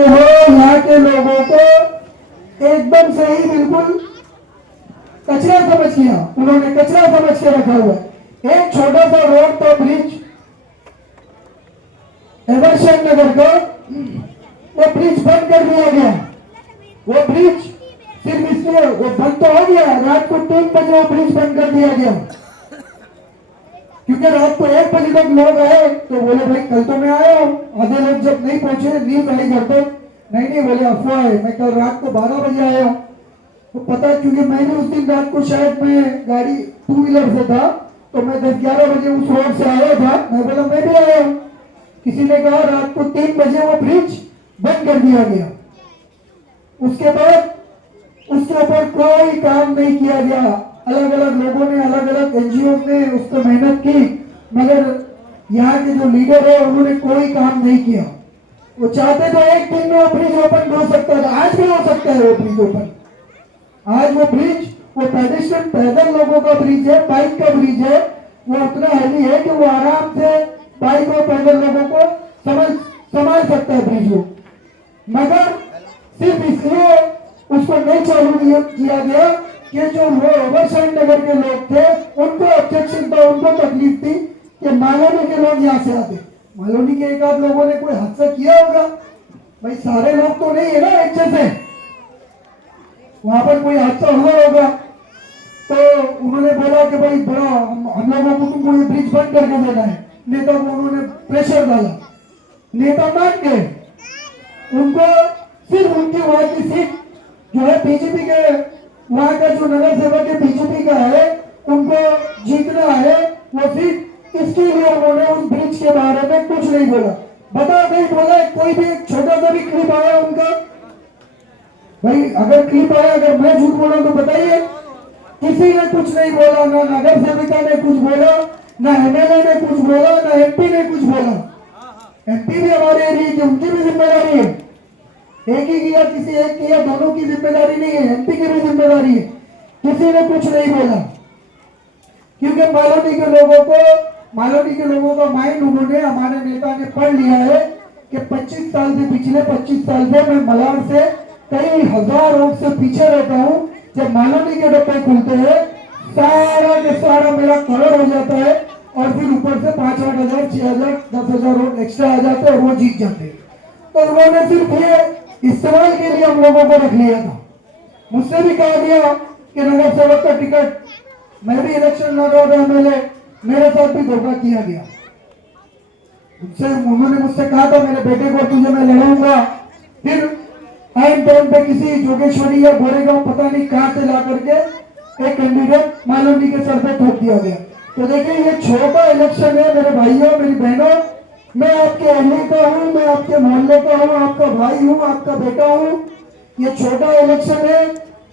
कि वो यहाँ के लोगों को एकदम से ही बिल्कुल कचरा समझ किया, उन्होंने कचरा समझ के रखा हुआ है। एक छोटा सा रोड तो ब्रिज एवर्शन नगर का, वो ब्रिज बंद कर दिया गया। वो ब्रिज सिर्फ इसलिए वो बंद तो हो गया, रात को 3 बजे वो ब्रिज बंद कर दिया गया, क्योंकि रात को 1 बजे तक लोग आए तो बोले भाई कल तो मैं आया हूँ। आधे लोग जब नहीं पहुंचे न्यूज आई घर पे, नहीं बोले अफवाह है, मैं कल रात को 12 बजे आया हूँ। तो पता, क्योंकि मैंने उस दिन रात को शायद मैं गाड़ी 2 व्हीलर से था, तो मैं 10-11 बजे उस रोड से आया था। मैं बोला मैं भी आया हूँ। किसी ने कहा रात को 3 बजे वो ब्रिज बंद कर दिया गया। उसके बाद उसके ऊपर कोई काम नहीं किया गया। अलग अलग लोगों ने, अलग अलग एनजीओ ने उस पर मेहनत की, मगर यहाँ के जो लीडर है उन्होंने कोई काम नहीं किया। वो चाहते तो एक दिन में वो ब्रिज ओपन हो सकता था, आज भी हो सकता है वो ब्रिज ओपन। आज वो ब्रिज, वो पेडेस्ट्रियन पैदल लोगों का ब्रिज है, बाइक का ब्रिज है, वो उतना हैवी है कि वो आराम से बाइक और पैदल लोगों को संभाल सकता है ब्रिज को। मगर सिर्फ इसलिए उसको नहीं चालू किया गया कि जो वो ओवरसाइड नगर के लोग थे उनको ऑब्जेक्शन था, उनको तकलीफ थी कि मालोनी के लोग यहाँ से आते। मालोनी के एक आध लोगों ने कोई हादसा किया होगा, भाई सारे लोग तो नहीं है ना एक जैसे, वहां पर कोई हादसा हुआ होगा। तो उन्होंने बोला कि भाई बड़ा हम लोगों को तुमको ये ब्रिज बंद करके देना है। नेता को उन्होंने प्रेशर डाला, नेता मान गए। उनको सिर्फ उनकी वहां की सीट जो है बीजेपी के, वहां का जो नगर सेवक है बीजेपी का है, उनको जीतना है वो सीट। इसके लिए उन्होंने उस ब्रिज के बारे में कुछ नहीं बोला, बता नहीं बोला। कोई भी एक छोटा सा भी क्लिप आया उनका, भाई अगर क्लिप आया, अगर मैं झूठ बोला तो बताइए। किसी ने कुछ नहीं बोला, ना नगर सेविका ने कुछ बोला, ना एमएलए ने कुछ बोला, ना एमपी ने कुछ बोला। एमपी भी हमारे एरिया की, उनकी भी जिम्मेदारी है। एक ही किया, किसी एक किया, दोनों की जिम्मेदारी नहीं है, एमपी की भी जिम्मेदारी है। किसी ने कुछ नहीं बोला, क्योंकि मालोनी के लोगों का माइंड उन्होंने, हमारे नेता ने पढ़ लिया है कि 25 साल से, पिछले 25 साल से मैं मलाड से कई हजार रोड से पीछे रहता हूँ। जब मालोनी के डब्बे खुलते हैं सारा के सारा मेरा करोड़ हो जाता है, और फिर ऊपर से 5-8 हजार, 6,000, 10,000 रोड एक्स्ट्रा आ जाते हैं और वो जीत जाते हैं। तो उन्होंने सिर्फ ये इस्तेमाल के लिए हम लोगों को रख लिया था। मुझसे भी कहा गया कि नगर सेवक का टिकट, मैं भी इलेक्शन लड़ा था एमएलए, मेरे साथ भी धोखा किया गया। उन्होंने मुझसे कहा था मेरे बेटे को तुझे मैं लड़ाऊंगा, फिर टाइम पे किसी जोगेश्वरी या गोरेगांव पता नहीं कहां से ला करके एक कैंडिडेट मालोनी के सर पे ठोक दिया गया। तो देखिए ये छोटा इलेक्शन है मेरे भाइयों, मेरी बहनों। मैं आपके एरिया का हूँ, मैं आपके मोहल्ले का हूँ, आपका भाई हूँ, आपका बेटा हूँ। ये छोटा इलेक्शन है,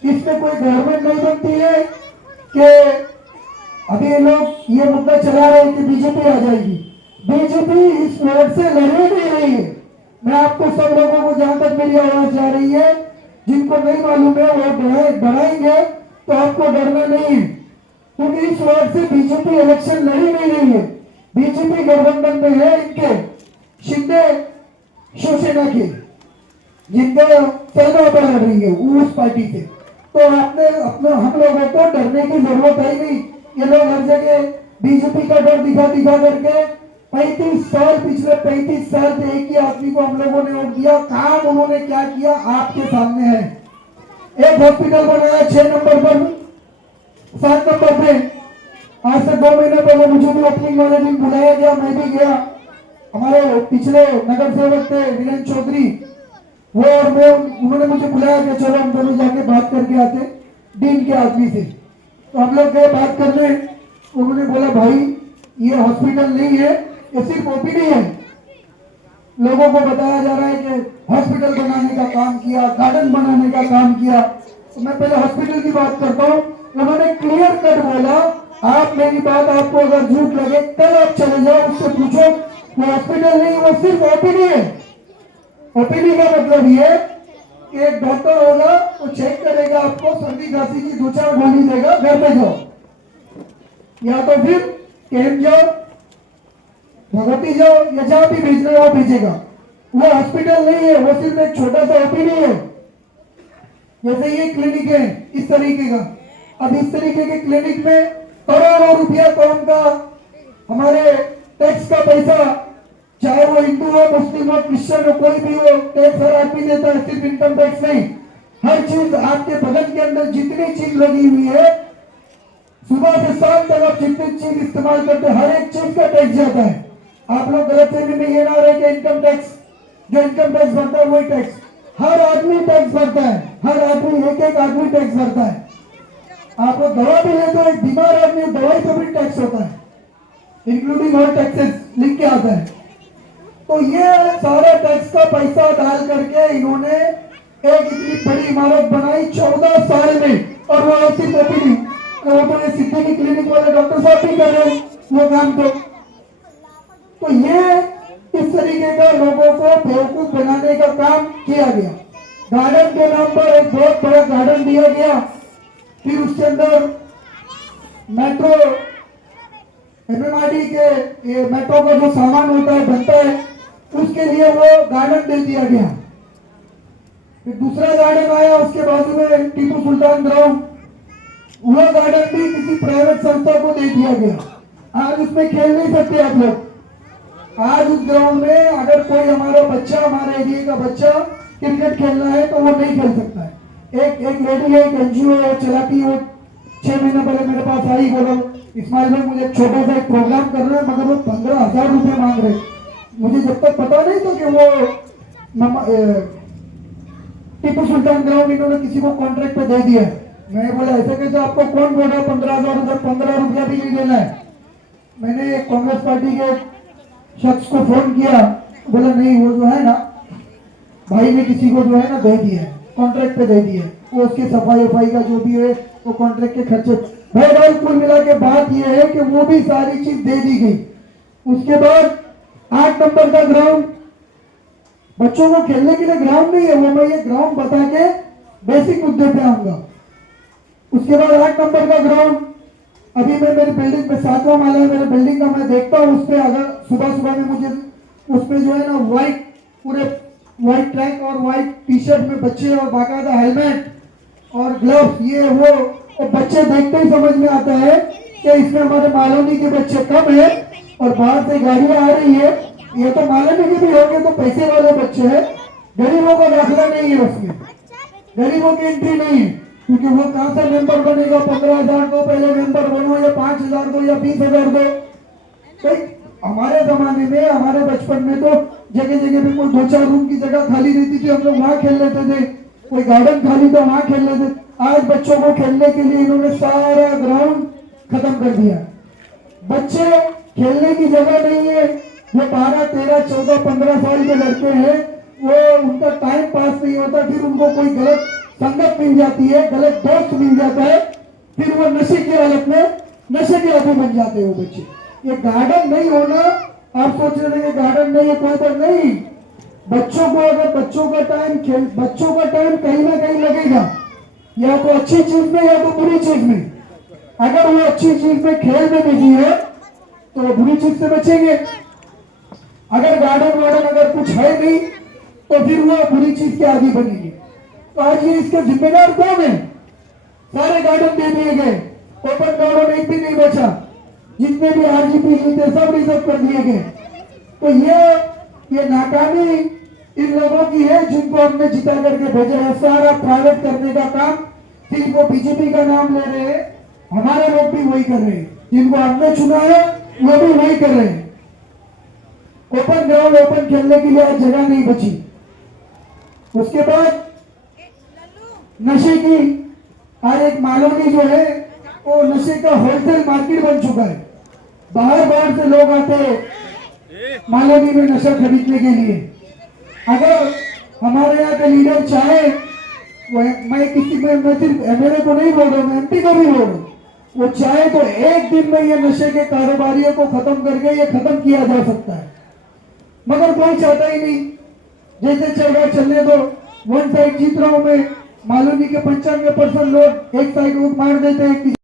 इसमें कोई गवर्नमेंट नहीं बनती है कि अभी ये लोग ये मुद्दा चला रहे हैं कि बीजेपी आ जाएगी। बीजेपी इस वोट से लड़े नहीं रही है। मैं आपको सब लोगों को, जहां तक मेरी आवाज जा रही है, जिनको नहीं मालूम है वो बढ़ाएंगे, तो आपको डरना नहीं है, क्योंकि इस वोट से बीजेपी इलेक्शन लड़ी नहीं रही है। बीजेपी गठबंधन में है इनके शिंदे शिवसेना के, जिनका सेना पर लड़ रही है उस पार्टी से। तो आपने अपने हम लोगों को डरने की जरूरत है नहीं। ये लोग हर जगह बीजेपी का डर दिखा करके 35 साल, पिछले 35 साल से एक ही आदमी को हम लोगों ने वोट दिया। काम उन्होंने क्या किया आपके सामने है। एक हॉस्पिटल बनाया 6 नंबर पर, 7 नंबर पे। आज से 2 महीने पहले मुझे भी ओपनिंग वाले दिन बुलाया गया, मैं भी गया। हमारे पिछले नगर सेवक थे वीरेंद्र चौधरी, वो और मैं, उन्होंने मुझे बुलाया कि चलो हम दोनों जाके बात करके आते डीन के आदमी से। तो हम लोग गए बात करने। उन्होंने बोला भाई ये हॉस्पिटल नहीं है, ये सिर्फ ओपीडी है। लोगों को बताया जा रहा है कि हॉस्पिटल बनाने का काम किया, गार्डन बनाने का काम किया। तो मैं पहले हॉस्पिटल की बात करता हूँ। उन्होंने क्लियर कट बोला, आप मेरी बात, आपको अगर झूठ लगे कल आप चले जाओ, उससे पूछो, वो हॉस्पिटल नहीं, वो सिर्फ ओपीडी है। ओपीडी का मतलब ये कि एक डॉक्टर होगा, वो चेक करेगा आपको, सर्दी खांसी की 2-4 गोली देगा, घर पे जाओ, या तो फिर कैंप जाओ, भगवती जाओ, या जहां भी भेजना है वो भेजेगा। वो हॉस्पिटल नहीं है, वो सिर्फ एक छोटा सा ओपीडी है। जैसे ये क्लिनिक है इस तरीके का, अब इस तरीके के क्लिनिक में करोड़ों रुपया कौन का हमारे टैक्स का पैसा, चाहे वो हिंदू हो, मुस्लिम हो, क्रिश्चियन हो, कोई भी हो, टैक्स हर आदमी देता है, सिर्फ इनकम टैक्स नहीं। हर चीज आपके बजट के अंदर जितनी चीज लगी हुई है, सुबह से शाम तक आप जितनी चीज इस्तेमाल करते हैं, हर एक चीज का टैक्स जाता है। आप लोग गलत फहमी में ये ना रहे कि इनकम टैक्स, जो इनकम टैक्स भरता है वही टैक्स, हर आदमी टैक्स भरता है, हर आदमी, एक एक आदमी टैक्स भरता है। आप लोग दवा भी ले तो एक बीमार आदमी दवाई पर भी टैक्स होता है, इंक्लूडिंग ऑल टैक्सेस लिख के आता है। तो ये सारा टैक्स का पैसा डाल करके इन्होंने एक इतनी बड़ी इमारत बनाई 14 साल में, और वो ऐसी ओपीडी, वो तो ये सिद्दीकी क्लिनिक वाले डॉक्टर साहब भी कर रहे हैं वो काम। तो ये इस तरीके का लोगों को बेवकूफ बनाने का काम किया गया। गार्डन के नाम पर एक बहुत बड़ा गार्डन दिया गया, फिर उसके अंदर मेट्रो, एमएमआरडी के ये मेट्रो का जो सामान होता है बनता है, उसके लिए वो गार्डन दे दिया गया। फिर दूसरा गार्डन आया उसके बाजू में टीपू सुल्तान ग्राउंड, वो गार्डन भी किसी प्राइवेट संस्था को दे दिया गया। आज उसमें खेल नहीं सकते आप लोग। आज उस ग्राउंड में अगर कोई हमारा बच्चा, हमारे एरिया का बच्चा क्रिकेट खेलना है तो वो नहीं खेल सकता है। एक लेडी है, एक एनजीओ है चलाती है, वो 6 महीने पहले मेरे पास आई, बोलो इस्माइल भाई मुझे छोटा सा एक प्रोग्राम करना है, मगर वो 15,000 रुपये मांग रहे। मुझे जब तक पता नहीं था कि वो टीपू सुल्तान ग्राउंड इन्होंने किसी को कॉन्ट्रैक्ट पे दे दिया है। मैं बोला ऐसे कैसे, आपको कौन बोल रहा है 15,000 रुपये, 15 रुपया भी नहीं देना है। मैंने कांग्रेस पार्टी के शख्स को फोन किया, बोला नहीं वो जो है ना भाई ने किसी को जो है ना दे दिया है, कॉन्ट्रैक्ट पे दे दिया है, वो उसकी सफाई वफाई का जो भी है वो कॉन्ट्रैक्ट के खर्चे। भाई कुल मिला के बात ये है कि वो भी सारी चीज दे दी गई। उसके बाद 8 नंबर का ग्राउंड, बच्चों को खेलने के लिए ग्राउंड नहीं है, वो मैं ये ग्राउंड बता के बेसिक मुद्दे पे आऊंगा। उसके बाद 8 नंबर का ग्राउंड, अभी मैं मेरी बिल्डिंग में 7वां माला है मेरे बिल्डिंग का, मैं देखता हूँ उस पर अगर सुबह सुबह में मुझे उसमें जो है ना व्हाइट, पूरे व्हाइट ट्रैक और व्हाइट टी शर्ट में बच्चे और बाकायदा हेलमेट और ग्लव्स, ये वो, और बच्चे देखते ही समझ में आता है कि इसमें हमारे मालोनी के बच्चे कम है और बाहर से गाड़ियां आ रही है। ये तो मालोनी के भी होंगे तो पैसे वाले बच्चे हैं, गरीबों का दाखिला नहीं है उसमें, गरीबों की एंट्री नहीं है, क्योंकि वो कहां से मेंबर बनेगा। 15,000 को पहले मेंबर बनो, या 5,000 को, या 20,000 को। भाई हमारे जमाने में, हमारे बचपन में तो जगह जगह पे कोई 2-4 रूम की जगह खाली रहती थी, हम लोग वहां खेल लेते थे, कोई गार्डन खाली था वहां खेल लेते। आज बच्चों को खेलने के लिए इन्होंने सारा ग्राउंड खत्म कर दिया। बच्चे खेलने की जगह नहीं है, जो 12, 13, 14, 15 साल के लड़के हैं, वो उनका टाइम पास नहीं होता, फिर उनको कोई गलत संगत मिल जाती है, गलत दोस्त मिल जाता है, फिर वो नशे की हालत में नशे के आदमी बन जाते हैं वो बच्चे। ये गार्डन नहीं होना, आप सोच रहे थे गार्डन नहीं है कोई पर नहीं, बच्चों को अगर बच्चों का टाइम कहीं ना कहीं लगेगा, या तो अच्छी चीज में या तो बुरी चीज में। अगर वो अच्छी चीज में, खेल में बिजी है तो वो बुरी चीज से बचेंगे। अगर गार्डन वार्डन अगर कुछ है नहीं तो फिर वो बुरी चीज के आदि बनेंगे। तो आज ये इसके जिम्मेदार कौन है? सारे गार्डन दे दिए गए, ओपन गार्डन एक भी नहीं बचा, जितने भी आरजीपी थे सब रिजर्व कर दिए गए। तो ये नाकामी इन लोगों की है जिनको हमने जिता करके भेजा है। सारा प्राइवेट करने का काम सिर्फ वो बीजेपी का नाम ले रहे हैं, हमारे लोग भी वही कर रहे हैं, जिनको हमने चुना है वो भी वही कर रहे हैं। ओपन ग्राउंड, ओपन खेलने के लिए आज जगह नहीं बची। उसके बाद नशे की, हर एक मालोनी जो है वो नशे का होलसेल मार्केट बन चुका है। बाहर से लोग आते हैं मालोनी में नशा खरीदने के लिए। अगर हमारे यहाँ के लीडर चाहे, मैं सिर्फ एमएलए को नहीं बोल रहा, मैं एमपी को भी बोल रहा हूँ, वो चाहे तो एक दिन में ये नशे के कारोबारियों को खत्म करके ये खत्म किया जा सकता है, मगर कोई चाहता ही नहीं। जैसे चल रहा चलने दो, वन साइड जीत रहा हूं मैं, मालूम नहीं कि 95% लोग एक साइड को मार देते हैं।